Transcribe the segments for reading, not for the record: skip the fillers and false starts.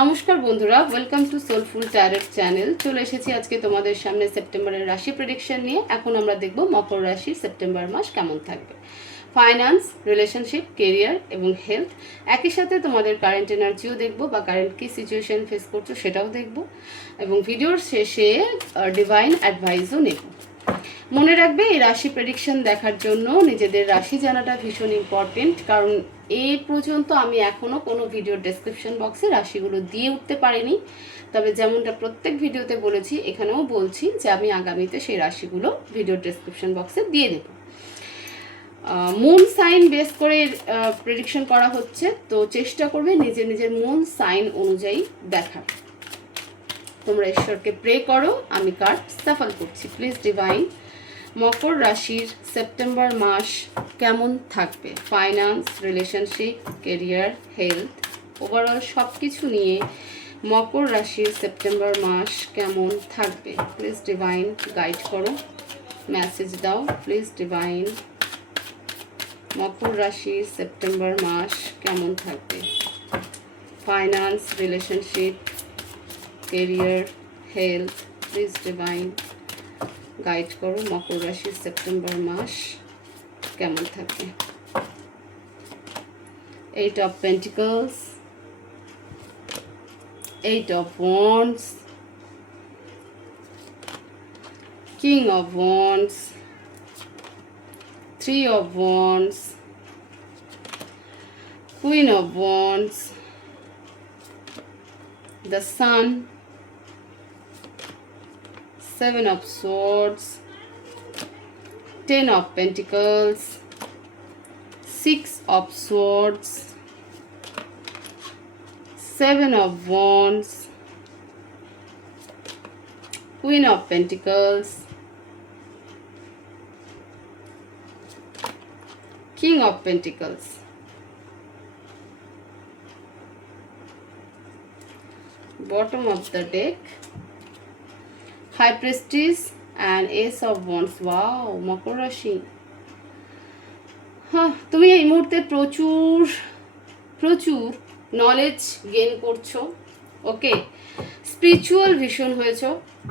নমস্কার বন্ধুরা, welcome to soulful tarot channel. চলে এসেছি আজকে তোমাদের সামনে সেপ্টেম্বরের রাশি প্রেডিকশন নিয়ে। এখন আমরা দেখব মকর রাশি সেপ্টেম্বর মাস কেমন থাকবে। ফাইন্যান্স, রিলেশনশিপ, কেরিয়ার এবং হেলথ, একই সাথে তোমাদের কারেন্ট এনার্জিও দেখবো বা কারেন্ট কী সিচুয়েশন ফেস করছো সেটাও দেখব, এবং ভিডিওর শেষে ডিভাইন অ্যাডভাইসও নেব। মনে রাখবে, এই রাশি প্রেডিকশন দেখার জন্য নিজেদের রাশি জানাটা ভীষণ ইম্পর্টেন্ট, কারণ এই পর্যন্ত আমি এখনও কোনো ভিডিওর ডেসক্রিপশন বক্সে রাশিগুলো দিয়ে উঠতে পারিনি। তবে যেমনটা প্রত্যেক ভিডিওতে বলেছি, এখানেও বলছি যে আমি আগামীতে সেই রাশিগুলো ভিডিওর ডেসক্রিপশন বক্সে দিয়ে দেব। মুন সাইন বেস করে প্রেডিকশন করা হচ্ছে, তো চেষ্টা করবে নিজের নিজের মুন সাইন অনুযায়ী দেখার। তোমরা ঈশ্বরকে প্রে করো, আমি কার্ড সাফল করছি। প্লিজ ডিভাইন, মকর রাশির সেপ্টেম্বর মাস কেমন থাকবে? Finance, relationship, career, health, overall সব কিছু নিয়ে মকর রাশির সেপ্টেম্বর মাস কেমন থাকবে? প্লিজ ডিভাইন গাইড করো, মেসেজ দাও। প্লিজ ডিভাইন, মকর রাশির সেপ্টেম্বর মাস কেমন থাকবে? Finance, relationship, career, health, please divine guide করো, মকর রাশির সেপ্টেম্বর মাস কেমন থাকবে? 8 of Pentacles, 8 of Wands, King of Wands, 3 of Wands, Queen of Wands, the Sun, 7 of Swords, 10 of Pentacles, 6 of Swords, 7 of Wands, Queen of Pentacles, King of Pentacles, bottom of the deck, High Priestess and Ace of Wands. Wow, মকর রাশি, হ্যাঁ, তুমি এই মুহূর্তে প্রচুর প্রচুর knowledge gain করছো। ওকে, spiritual ভীষণ হয়েছো,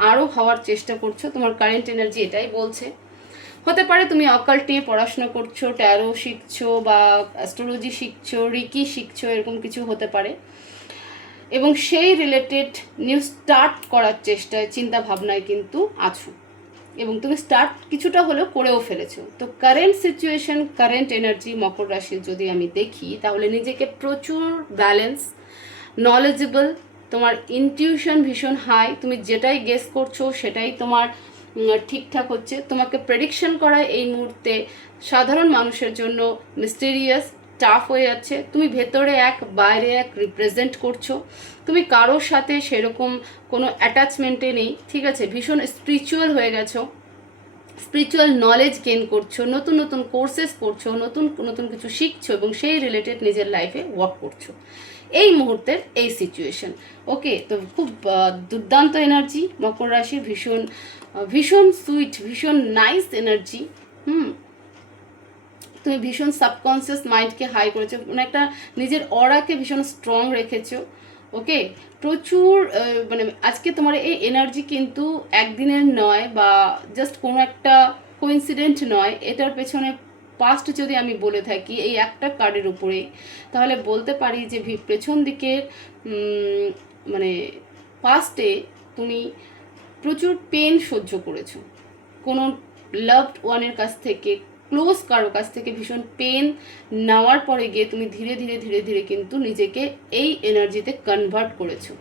আরও হওয়ার চেষ্টা করছো। তোমার কারেন্ট এনার্জি এটাই বলছে। হতে পারে তুমি অকাল্ট নিয়ে পড়াশোনা করছো, ট্যারো শিখছো বা অ্যাস্ট্রোলজি শিখছো, রিকি শিখছো, এরকম কিছু হতে পারে, এবং সেই রিলেটেড নিউ স্টার্ট করার চেষ্টায়, চিন্তা ভাবনায় কিন্তু আছো, এবং তুমি স্টার্ট কিছুটা হলেও করেও ফেলেছো। তো কারেন্ট সিচুয়েশন, কারেন্ট এনার্জি মকর রাশির যদি আমি দেখি, তাহলে নিজেকে প্রচুর ব্যালেন্স, নলেজেবল, তোমার ইনটিউশন ভীষণ হাই, তুমি যেটাই গেস করছো সেটাই তোমার ঠিকঠাক হচ্ছে। তোমাকে প্রেডিকশন করা এই মুহূর্তে সাধারণ মানুষের জন্য মিস্টেরিয়াস, টাফ হয়ে যাচ্ছে। তুমি ভেতরে এক, বাইরে এক রিপ্রেজেন্ট করছো। তুমি কারোর সাথে সেরকম কোনো অ্যাটাচমেন্টে নেই, ঠিক আছে? ভীষণ স্পিরিচুয়াল হয়ে গেছো, স্পিরিচুয়াল নলেজ গেইন করছো, নতুন নতুন কোর্সেস করছো, নতুন নতুন কিছু শিখছো, এবং সেই রিলেটেড নিজের লাইফে ওয়ার্ক করছো। এই মুহূর্তের এই সিচুয়েশন। ওকে, তো খুব দুর্দান্ত এনার্জি মকর রাশি, ভীষণ ভীষণ সুইট, ভীষণ নাইস এনার্জি। তুমি ভীষণ সাবকনসিয়াস মাইন্ডকে হাই করেছো, মানে একটা নিজের অরাকে ভীষণ স্ট্রং রেখেছো। ওকে, প্রচুর মানে আজকে তোমার এই এনার্জি কিন্তু একদিনের নয় বা জাস্ট কোনো একটা কোইন্সিডেন্ট নয়। এটার পেছনে পাস্ট যদি আমি বলে থাকি এই একটা কার্ডের উপরে, তাহলে বলতে পারি যে পেছন দিকের মানে পাস্টে তুমি প্রচুর পেন সহ্য করেছো। কোনো লাভড ওয়ানের কাছ থেকে, ক্লোজ কারো কাছ থেকে ভীষণ পেন নেওয়ার পরে গিয়ে তুমি ধীরে ধীরে ধীরে ধীরে কিন্তু নিজেকে এই এনার্জিতে কনভার্ট করেছো।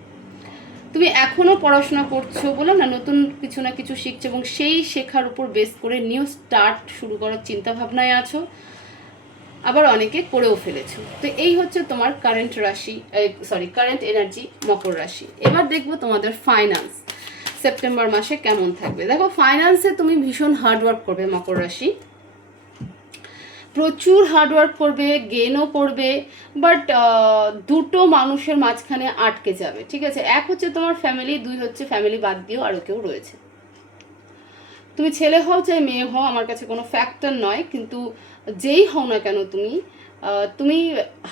তুমি এখনও পড়াশোনা করছো, বললাম না, নতুন কিছু না কিছু শিখছো, এবং সেই শেখার উপর বেস করে নিউ স্টার্ট শুরু করার চিন্তা ভাবনায় আছো, আবার অনেকে করেও ফেলেছো। তো এই হচ্ছে তোমার কারেন্ট রাশি, কারেন্ট এনার্জি মকর রাশি। এবার দেখবো তোমাদের ফাইন্যান্স সেপ্টেম্বর মাসে কেমন থাকবে। দেখো, ফাইন্যান্সে তুমি ভীষণ হার্ডওয়ার্ক করবে মকর রাশি, প্রচুর হার্ডওয়ার্ক করবে, গেনও করবে, বাট দুটো মানুষের মাঝখানে আটকে যাবে, ঠিক আছে? এক হচ্ছে তোমার ফ্যামিলি, দুই হচ্ছে ফ্যামিলি বাদ দিয়েও আরও কেউ রয়েছে। তুমি ছেলে হও চাই মেয়ে হও, আমার কাছে কোনো ফ্যাক্টর নয়, কিন্তু যেই হও না কেন তুমি তুমি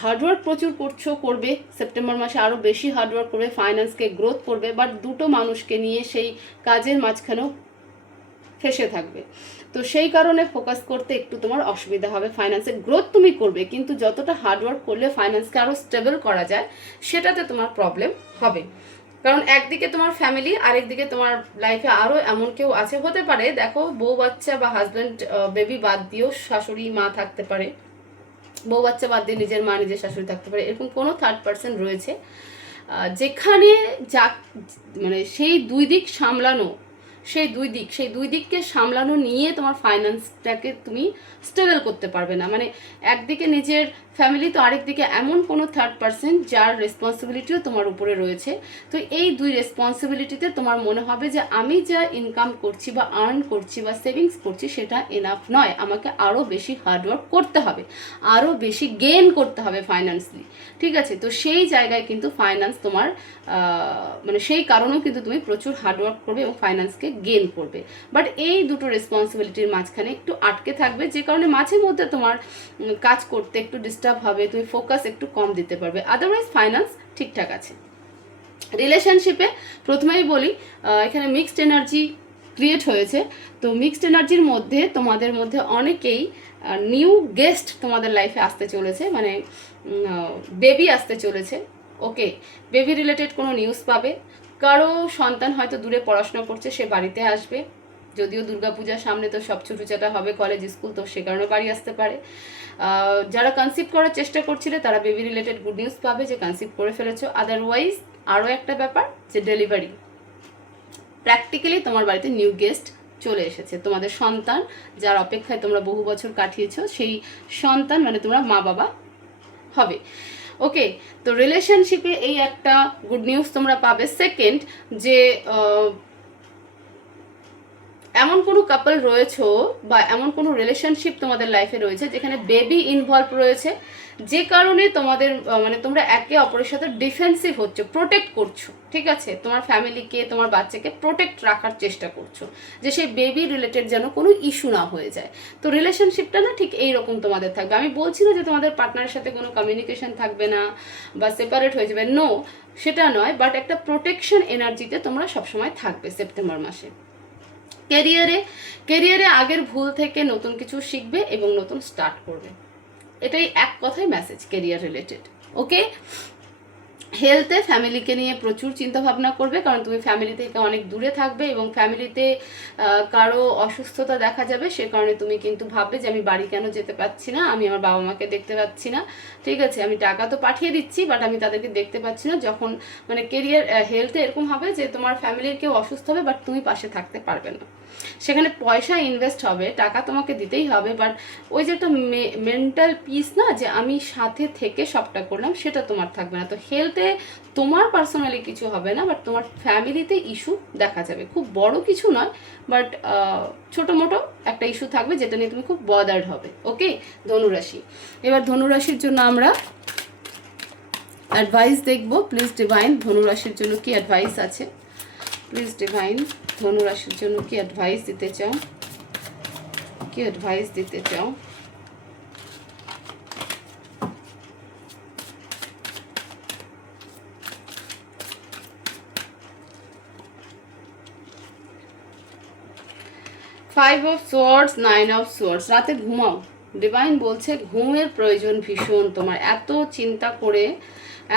হার্ডওয়ার্ক প্রচুর করবে সেপ্টেম্বর মাসে, আরও বেশি হার্ডওয়ার্ক করবে, ফাইন্যান্সকে গ্রোথ করবে, বাট দুটো মানুষকে নিয়ে সেই কাজের মাঝখানেও ফেসে থাকবে। তো সেই কারণে ফোকাস করতে একটু তোমার অসুবিধা হবে। ফাইন্যান্সের গ্রোথ তুমি করবে, কিন্তু যতটা হার্ডওয়ার্ক করলে ফাইন্যান্সকে আরও স্টেবল করা যায় সেটাতে তোমার প্রবলেম হবে। কারণ একদিকে তোমার ফ্যামিলি, আরেকদিকে তোমার লাইফে আরও এমন কেউ আছে, হতে পারে দেখো বউ বাচ্চা বা হাজব্যান্ড বেবি বাদ দিয়েও শাশুড়ি মা থাকতে পারে, বউ বাচ্চা বাদ দিয়ে নিজের মা নিজের শাশুড়ি থাকতে পারে, এরকম কোনো থার্ড পার্সন রয়েছে যেখানে যা মানে সেই দুই দিক সামলানো, সেই দুই দিককে সামলানো নিয়ে তোমার ফাইন্যান্সটাকে তুমি স্টেবল করতে পারবে না। মানে একদিকে নিজের ফ্যামিলি, তো আরেকদিকে এমন কোনো থার্ড পার্সন যার রেসপন্সিবিলিটিও তোমার উপরে রয়েছে। তো এই দুই রেসপন্সিবিলিটিতে তোমার মনে হবে যে আমি যা ইনকাম করছি বা আর্ন করছি বা সেভিংস করছি সেটা এনাফ নয়, আমাকে আরও বেশি হার্ডওয়ার্ক করতে হবে, আরও বেশি গেইন করতে হবে ফাইন্যান্সলি। ঠিক আছে, তো সেই জায়গায় কিন্তু ফাইন্যান্স তোমার মানে সেই কারণেও কিন্তু তুমি প্রচুর হার্ডওয়ার্ক করবে এবং ফাইন্যান্সকে গেইন করবে। বাট এই দুটো রেসপন্সিবিলিটির মাঝখানে একটু আটকে থাকবে, যে কারণে মাঝে মধ্যে তোমার কাজ করতে একটু ডিস্টার্ব হবে, তুমি ফোকাস একটু কম দিতে পারবে। আদারওয়াইজ ফাইন্যান্স ঠিকঠাক আছে। রিলেশনশিপে প্রথমেই বলি, এখানে মিক্সড এনার্জি ক্রিয়েট হয়েছে। তো মিক্সড এনার্জির মধ্যে তোমাদের মধ্যে অনেকেই নিউ গেস্ট তোমাদের লাইফে আসতে চলেছে, মানে বেবি আসতে চলেছে। ওকে, বেবি রিলেটেড কোনো নিউজ পাবে। কারো সন্তান হয়তো দূরে পড়াশোনা করছে, সে বাড়িতে আসবে, যদিও দুর্গাপূজার সামনে তো সব ছুটুচাটা হবে, কলেজ স্কুল, তো সে কারণে বাড়ি আসতে পারে। যারা কনসিভ করার চেষ্টা করছিলে তারা বেবি রিলেটেড গুড নিউজ পাবে যে কনসিভ করে ফেলেছো। আদারওয়াইজ আরও একটা ব্যাপার যে ডেলিভারি, প্র্যাকটিক্যালি তোমার বাড়িতে নিউ গেস্ট চলে এসেছে, তোমাদের সন্তান যার অপেক্ষায় তোমরা বহু বছর কাটিয়েছো, সেই সন্তান মানে তোমরা মা বাবা হবে। ওকে, তো রিলেশনশিপে এই একটা গুড নিউজ তোমরা পাবে। সেকেন্ড, যে এমন কোনো কাপল রয়েছে বা এমন কোনো রিলেশনশিপ তোমাদের লাইফে রয়েছে যেখানে বেবি ইনভলভ রয়েছে, যে কারণে তোমাদের মানে তোমরা একে অপরের সাথে ডিফেন্সিভ হচ্ছে, প্রোটেক্ট করছো। ঠিক আছে, তোমার ফ্যামিলিকে, তোমার বাচ্চাকে প্রোটেক্ট রাখার চেষ্টা করছো, যে সেই বেবি রিলেটেড যেন কোনো ইস্যু না হয়ে যায়। তো রিলেশনশিপটা না ঠিক এইরকম তোমাদের থাকবে। আমি বলছি না যে তোমাদের পার্টনারের সাথে কোনো কমিউনিকেশন থাকবে না বা সেপারেট হয়ে যাবে, নো, সেটা নয়, বাট একটা প্রোটেকশন এনার্জিতে তোমরা সবসময় থাকবে সেপ্টেম্বর মাসে। ক্যারিয়ারে আগের ভুল থেকে নতুন কিছু শিখবে এবং নতুন স্টার্ট করবে, এটাই এক কথায় মেসেজ ক্যারিয়ার রিলেটেড। ওকে, হেলথে ফ্যামিলিকে নিয়ে প্রচুর চিন্তা ভাবনা করবে, কারণ তুমি ফ্যামিলি থেকে অনেক দূরে থাকবে এবং ফ্যামিলিতে কারো অসুস্থতা দেখা যাবে, সে কারণে তুমি কিন্তু ভাববে যে আমি বাড়ি কেন যেতে পারছি না, আমি আমার বাবা মাকে দেখতে পাচ্ছি না। ঠিক আছে, আমি টাকা তো পাঠিয়ে দিচ্ছি বাট আমি তাদেরকে দেখতে পাচ্ছি না। যখন মানে কেরিয়ার হেলথে এরকম হবে যে তোমার ফ্যামিলির কেউ অসুস্থ হবে বাট তুমি পাশে থাকতে পারবে না, সেখানে পয়সা ইনভেস্ট হবে, টাকা তোমাকে দিতেই হবে, বাট ওই যে একটা মেন্টাল পিস না, যে আমি সাথে থেকে সবটা করলাম, সেটা তোমার থাকবে না। তো হেলথে তোমার পার্সোনালি কিছু হবে না, বাট তোমার ফ্যামিলিতে ইস্যু দেখা যাবে, খুব বড় কিছু নয়, বাট ছোটো মোটো একটা ইস্যু থাকবে যেটা নিয়ে তুমি খুব বদার্ড হবে। ওকে, ধনুরাশি। এবার ধনুরাশির জন্য আমরা অ্যাডভাইস দেখবো। প্লিজ ডিভাইন, ধনুরাশির জন্য কি অ্যাডভাইস আছে? প্লিজ ডিভাইন, ধনুরাশির জন্য কি অ্যাডভাইস দিতে চাও? কি অ্যাডভাইস দিতে চাও? Five of swords, nine of swords. রাতে ঘুমাও, ডিভাইন বলছে ঘুমের প্রয়োজন ভীষণ তোমার। এত চিন্তা করে,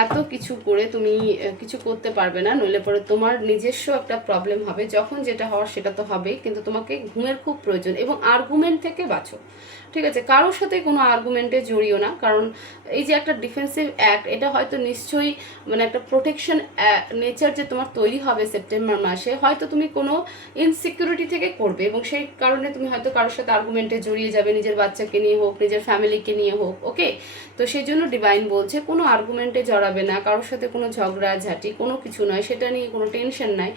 এত কিছু করে তুমি কিছু করতে পারবে না, নইলে পরে তোমার নিজস্ব একটা প্রবলেম হবে। যখন যেটা হওয়ার সেটা তো হবেই, কিন্তু তোমাকে ঘুমের খুব প্রয়োজন এবং আর্গুমেন্ট থেকে বাঁচো। ঠিক আছে, কারোর সাথে কোনো আর্গুমেন্টে জড়িও না, কারণ এই যে একটা ডিফেন্সিভ অ্যাক্ট, এটা হয়তো নিশ্চয়ই মানে একটা প্রোটেকশন নেচার যে তোমার তৈরি হবে সেপ্টেম্বর মাসে, হয়তো তুমি কোনো ইনসিকিউরিটি থেকে করবে এবং সেই কারণে তুমি হয়তো কারোর সাথে আর্গুমেন্টে জড়িয়ে যাবে, নিজের বাচ্চাকে নিয়ে হোক, নিজের ফ্যামিলিকে নিয়ে হোক। ওকে, তো সেই জন্য ডিভাইন বলছে কোনো আর্গুমেন্টে জড়াবে না, কারোর সাথে কোনো ঝগড়া ঝাঁটি কোনো কিছু নয়, সেটা নিয়ে কোনো টেনশন নাই,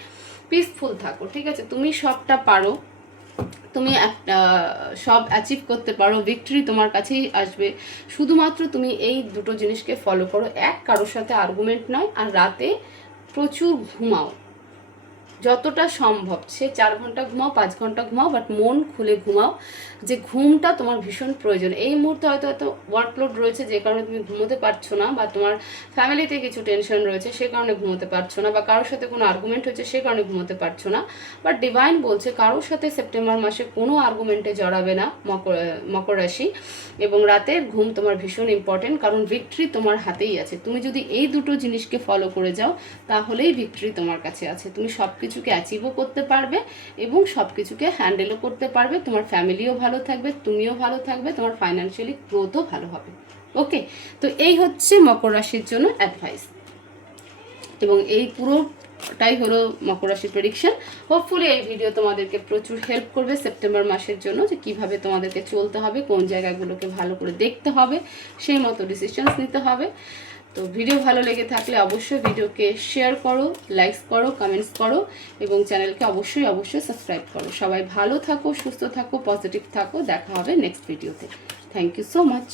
পিসফুল থাকো। ঠিক আছে, তুমি সবটা পারো, তুমি সব অ্যাচিভ করতে পারো, ভিক্টরি তোমার কাছেই আসবে। শুধুমাত্র তুমি এই দুটো জিনিসকে ফলো করো, এক, কারোর সাথে আর্গুমেন্ট নয়, আর রাতে প্রচুর ঘুমাও। যতটা সম্ভব, সে 4 ঘন্টা ঘুমাও, 5 ঘন্টা ঘুমাও, বাট মন খুলে ঘুমাও, যে ঘুমটা তোমার ভীষণ প্রয়োজন। এই মুহূর্তে হয়তো ওয়ার্কলোড রয়েছে যে কারণে তুমি ঘুমোতে পারছো না, বা তোমার ফ্যামিলিতে কিছু টেনশন রয়েছে সে কারণে ঘুমোতে পারছো না, বা কারোর সাথে কোনো আর্গুমেন্ট হচ্ছে সে কারণে ঘুমোতে পারছো না। বাট ডিভাইন বলছে কারোর সাথে সেপ্টেম্বর মাসে কোনো আর্গুমেন্টে জড়াবে না মকর রাশি, এবং রাতের ঘুম তোমার ভীষণ ইম্পর্টেন্ট, কারণ ভিক্টরি তোমার হাতেই আছে। তুমি যদি এই দুটো জিনিসকে ফলো করে যাও তাহলেই ভিক্টরি তোমার কাছে আছে। তুমি সব কিছুকে অ্যাচিভও করতে পারবে এবং সব কিছুকে হ্যান্ডেলও করতে পারবে, তোমার ফ্যামিলিও ভালো থাকবে, তুমিও ভালো থাকবে, তোমার ফাইন্যান্সিয়ালি গ্রোথও ভালো হবে। ওকে, তো এই হচ্ছে মকর রাশির জন্য অ্যাডভাইস, এবং এই পুরোটাই হলো মকর রাশির প্রেডিকশন। হোপফুলি এই ভিডিও তোমাদেরকে প্রচুর হেল্প করবে সেপ্টেম্বর মাসের জন্য, যে কিভাবে তোমাদেরকে চলতে হবে, কোন জায়গাগুলোকে ভালো করে দেখতে হবে, সেই মতো ডিসিশনস নিতে হবে। তো ভিডিও ভালো লেগে থাকলে অবশ্যই ভিডিওকে শেয়ার করো, লাইকস করো, কমেন্টস করো, এবং চ্যানেলকে অবশ্যই সাবস্ক্রাইব করো। সবাই ভালো থাকো, সুস্থ থাকো, পজিটিভ থাকো। দেখা হবে নেক্সট ভিডিওতে। Thank you so much.